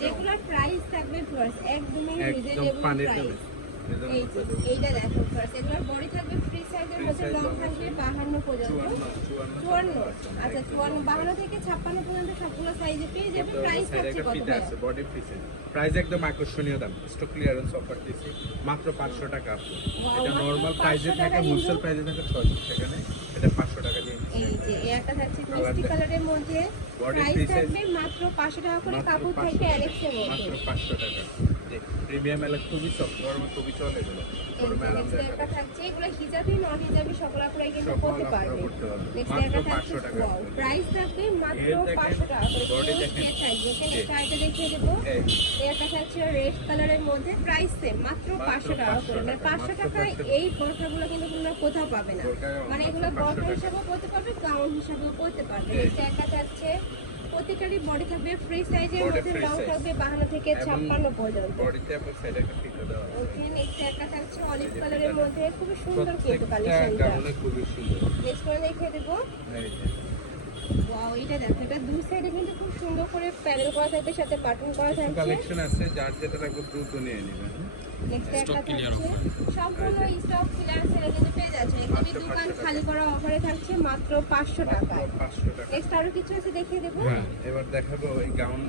যেগুলোর প্রাইস থাকবে ভিউয়ার্স একদমই রিজনেবল প্রাইস। এই যে এইটা দেখো ভিউয়ার্স, এগুলোর বডি থাকবে ফ্রি সাইজের মধ্যে, লং থাকবে 52 পর্যন্ত, 54 আচ্ছা 52 থেকে 56 পর্যন্ত সবগুলো সাইজে পেয়ে যাবে। প্রাইস থাকছে কত ভাই? বডি ফ্রি সাইজ প্রাইস একদম আকর্ষণীয় দাম, স্টক ক্লিয়ারেন্স অফার দিছি মাত্র 500 টাকা আপু। এটা নরমাল প্রাইসে থাকে, হোলসেল প্রাইসে থাকে 600 টাকা, নেই এটা 500 টাকা দিয়ে। এই যে একটা থাকছে মিষ্টি কালারের মধ্যে, প্রাইস থাকবে মাত্র 500 টাকা করে, কাপড় থাকবে অ্যালেক্সের মধ্যে মাত্র 500 টাকা। প্রিমিয়াম এলাকা খুবই সফট, গরমে খুবই চলে এগুলো। একটা থাকছে এগুলো হিজাবি নন হিজাবি সকল আপনারা কিন্তু পড়তে পারবেন। নেক্সট একটা থাকছে ওয়াও, প্রাইস থাকবে মাত্র 500 টাকা করে। সেট থাকবে এখানে কাইটা দেখিয়ে দেব। এই একটা থাকছে রেড কালারের মধ্যে, প্রাইস সেম মাত্র 500 টাকা করে। মানে 500 টাকায় এই বোরখাগুলো কিন্তু তোমরা কোথাও পাবে না, মানে এগুলো বোরখা হিসেবেও পড়তে পারবে, গাউন হিসেবেও পড়তে পারবে। নেক্সট একটা থাকছে প্রত্যেকটারই বডি থাকবে ফ্রি সাইজের মধ্যে, লং থাকবে 52 থেকে 56 পর্যন্ত। বডিতে আপনি সাইডে একটা ফিতা দেওয়া আছে। ওকে নেক্সট একটা থাকছে অলিভ কালারের মধ্যে, খুব সুন্দর কিন্তু কালেকশনটা। খুবই সুন্দর। নেক্সট ওয়ান দেখিয়ে দেব। এই যে ওয়াও, এটা দেখো, এটা দুই সাইডে কিন্তু খুব সুন্দর করে প্যানেল করা থাকবে, সাথে বাটন করা থাকছে। কালেকশন আছে, যার যেটা লাগবে দ্রুত নিয়ে নেবেন। নেক্সট একটা থাকছে সম্পূর্ণ স্টক ক্লিয়ার সেলে কিন্তু পেয়ে যাচ্ছে, একদমই দোকান খালি করা অফারে থাকছে মাত্র 500 টাকা। 500 টাকা। নেক্সট আরো কিছু আছে দেখিয়ে দেব। হ্যাঁ, এবার দেখাবো ওই গাউন,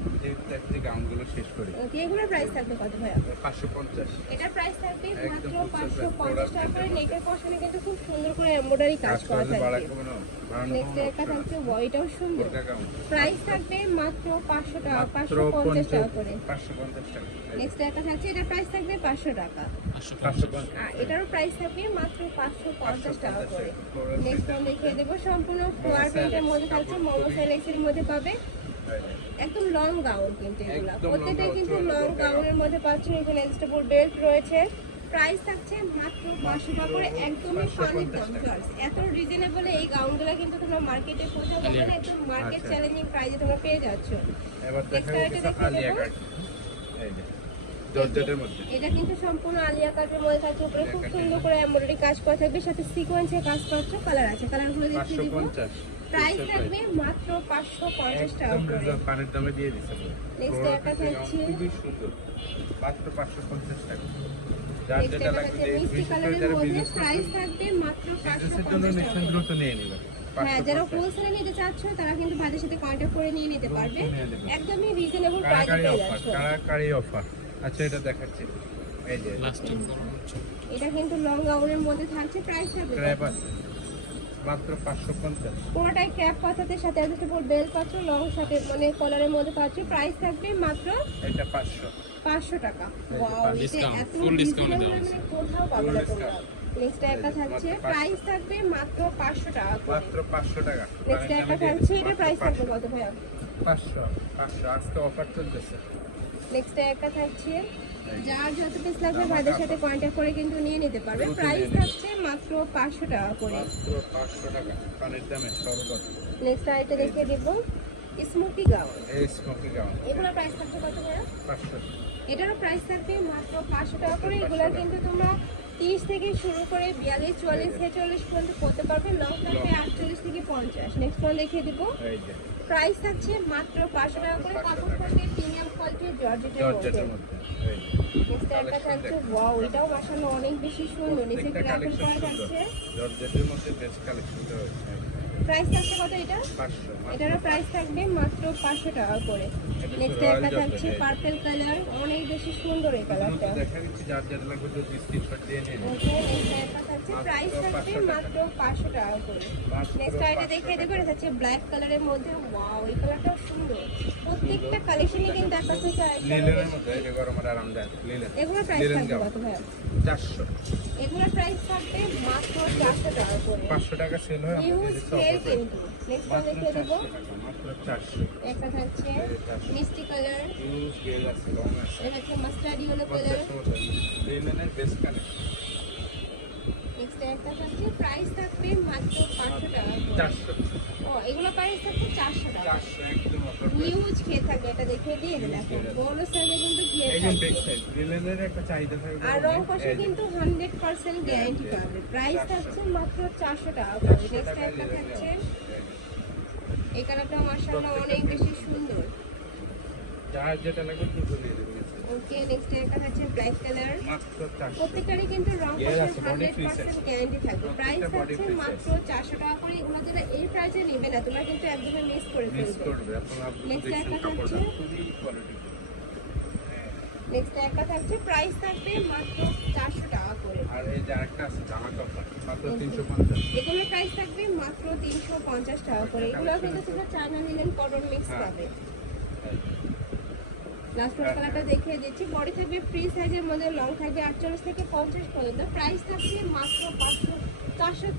যে গাউনগুলো শেষ করি। ওকে, এগুলোর প্রাইস থাকবে কত ভাইয়া? 550। এটার প্রাইস থাকবে মাত্র 550 টাকা করে। নেকের পশনে কিন্তু খুব সুন্দর করে এমব্রয়ডারি কাজ করা থাকবে। নেক্সট একটা থাকছে ওয়াইটাও সুন্দর, প্রাইস থাকবে মাত্র 500 টাকা, 550 টাকা করে। 550 টাকা। নেক্সট একটা থাকছে, এটার প্রাইস থাকবে 500 টাকা। 550। আর এটারও প্রাইস থাকবে মাত্র 550 টাকা করে। নেক্সট আমি দেখিয়ে দেবো, সম্পূর্ণ ফ্লোয়ার প্রিন্টের মধ্যে থাকছে, মোমো সেলেক্সের মধ্যে পাবে। একদম লং গাউন কিন্তু এগুলা প্রত্যেকটাই কিন্তু লং গাউনের মধ্যে পাচ্ছেন। এখানে এক্সট্রা বেল্ট রয়েছে, প্রাইস থাকছে মাত্র 500 টাকা করে। একদমই ফানি দাম ভিউয়ার্স, এত রিজনেবল এই গাউনগুলো কিন্তু তোমরা মার্কেটে কোথাও পাবে না, একদম মার্কেট চ্যালেঞ্জিং প্রাইসে তোমরা পেয়ে যাচ্ছ। এবার দেখাবো আলিয়া কাট। এই যে জর্জেটের মধ্যে, এটা কিন্তু সম্পূর্ণ আলিয়া কাটের মধ্যে থাকছে, উপরে খুব সুন্দর করে এমব্রয়ডারি কাজ করা থাকবে, সাথে সিকোয়েন্সে কাজ করছে। কালার আছে, কালারগুলো দেখিয়ে দিব। 550। প্রাইস থাকবে মাত্র 550 টাকা করে। পানের দামে দিয়ে দিছে। নেক্সট একটা থাকছে খুবই সুন্দর, মাত্র 550 টাকা। যার নেক্সট যেটা একটা লাগবে থাকছে মিষ্টি কালারের মধ্যে, প্রাইস থাকবে মাত্র 550 টাকা করে। দ্রুত নিয়ে নেবেন। হ্যাঁ, যারা হোলসেলে নিতে চাচ্ছ তারা কিন্তু ভাইদের সাথে কন্টাক্ট করে নিয়ে নিতে পারবে, একদমই রিজনেবল প্রাইসে পেয়ে যাচ্ছ। কারাকারি অফার। আচ্ছা, এটা দেখাচ্ছি। এই যে এটা কিন্তু লং গাউনের মধ্যে থাকছে, প্রাইস থাকবে ক্র্যাপ আছে মাত্র 550। পুরোটাই ক্র্যাপ পাতাতে, সাথে অ্যাডজাস্টেবল বেল্ট পাচ্ছ, লং সাথে মানে কলারের মধ্যে পাচ্ছ। প্রাইস থাকবে মাত্র এটা 500 টাকা। ওয়াও, এটা এত ফুল ডিসকাউন্ট দেওয়া আছে, কোথাও পাবে না তোমরা। নেক্সট একটা থাকছে, প্রাইস থাকবে মাত্র 500 টাকা করে। মাত্র 500 টাকা। নেক্সট একটা থাকছে, এটা প্রাইস থাকবে কত ভাইয়া? 500 আজকে অফার চলতেছে। নেক্সট একটা থাকছে, যার যত পিস লাগবে ভাইদের সাথে কন্টাক্ট করে কিন্তু নিয়ে নিতে পারবে। প্রাইস থাকছে মাত্র 500 টাকা করে। মাত্র 500 টাকা পানির দামে সর্বদা। নেক্সট আইটা দেখিয়ে দেব, স্মোকি গাউন। এই স্মোকি গাউন, এগুলো প্রাইস থাকবে কত ভাইয়া? 500। এটারও প্রাইস থাকবে মাত্র 500 টাকা করে। এগুলো কিন্তু তোমরা 30 থেকে শুরু করে 42, 44, 46 পর্যন্ত পড়তে পারবে, লং থাকবে 48 থেকে 50। নেক্সট ওয়ান দেখিয়ে দেব, এই যে প্রাইস থাকছে মাত্র 500 টাকা করে। কাপড় থাকবে প্রিমিয়াম কোয়ালিটির জর্জেটের জর্জেটের মধ্যে। মধ্যে। এই নেক্সট একটা থাকছে, ওয়াও, এটাও মাশাআল্লাহ অনেক বেশি সুন্দর, নিচে ক্র্যাপের করা থাকছে। জর্জেটের মধ্যে বেস্ট কালেকশন দেওয়া হয়েছে। প্রাইস থাকছে কত এটা? 500। এটারও প্রাইস থাকবে মাত্র 500 টাকা করে। নেক্সট একটা থাকছে পার্পল কালার, অনেক বেশি সুন্দর এই কালারটা। দেখা দিচ্ছি, যার যেটা লাগবে যদি স্ক্রিনশট দিয়ে নিন। ওকে, নেক্সট একটা থাকছে, প্রাইস থাকবে মাত্র 500 টাকা করে। নেক্সট আইটা দেখিয়ে দেবো, এটা হচ্ছে ব্ল্যাক কালারের মধ্যে। ওয়াও, এই কালারটাও সুন্দর। প্রত্যেকটা কালেকশনই কিন্তু একটা থেকে আরেকটা লিলেনের মধ্যে, এই যে গরমের আরামদায়ক লিলেন। এগুলোর প্রাইস থাকবে কত ভাইয়া? 400। এগুলোর প্রাইস থাকবে মাত্র 400 টাকা করে। 500 টাকা সেল হয়। ইউজ সেল কিন্তু। নেক্সট ওয়ান দেখিয়ে দেবো, মাত্র 400। একটা থাকছে মিষ্টি কালার, ইউজ গেল আছে, লং আছে। এটা হচ্ছে মাস্টার্ড ইয়েলো কালার। লিলেনের বেস্ট কালেকশন। নেক্সট একটা থাকছে, প্রাইস থাকবে মাত্র 500 টাকা করে। 400। ও, এগুলো প্রাইস থাকবে 400 টাকা। 400 একদম অফার। হিউজ খেয়ে থাকবে, এটা দেখিয়ে দিয়ে দেখো, বড় সাইজে কিন্তু খেয়ে একদম থাকবে। Big size. লিলেনের একটা চাহিদা থাকে। আর রং কষে কিন্তু 100% গ্যারান্টি পাবে। প্রাইস থাকছে মাত্র 400 টাকা করে। নেক্সট একটা থাকছে, এই কালারটা মাশাআল্লাহ অনেক বেশি সুন্দর। যার যেটা লাগবে দুটো দিয়ে দেবেন ওকে নেক্সট একটা থাকছে ব্ল্যাক কালার মাত্র 400 প্রত্যেকটারই কিন্তু রং Yes, কষের body free 100% গ্যারান্টি থাকবে প্রাইস প্রত্যেকটা body থাকছে free মাত্র 400 টাকা করে এগুলো যারা এই প্রাইসে নেবে না তোমরা কিন্তু একদমই মিস করে মিস ফেলবে করবে আপনারা Next দেখছেন একটা কাপড়টা থাকছে। খুবই কোয়ালিটি নেক্সট একটা থাকছে প্রাইস থাকবে মাত্র 400 টাকা করে আর এই যে আরেকটা আছে জামা কাপড় মাত্র 350 এগুলোর প্রাইস থাকবে মাত্র 350 টাকা করে এগুলো কিন্তু তোমরা চায়না লিনেন কটন মিক্স হ্যাঁ। পাবে লাস্ট কালারটা দেখিয়ে দিচ্ছি বডি থাকবে ফ্রি সাইজের মধ্যে লং থাকবে 48 থেকে 50 পর্যন্ত প্রাইস থাকবে মাত্র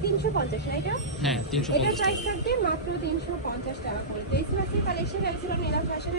350 না এটা হ্যাঁ এটার 350 প্রাইস থাকবে মাত্র 350 টাকা করে তো এই ছিল কালেকশন আর ছিল নীলা ফ্যাশন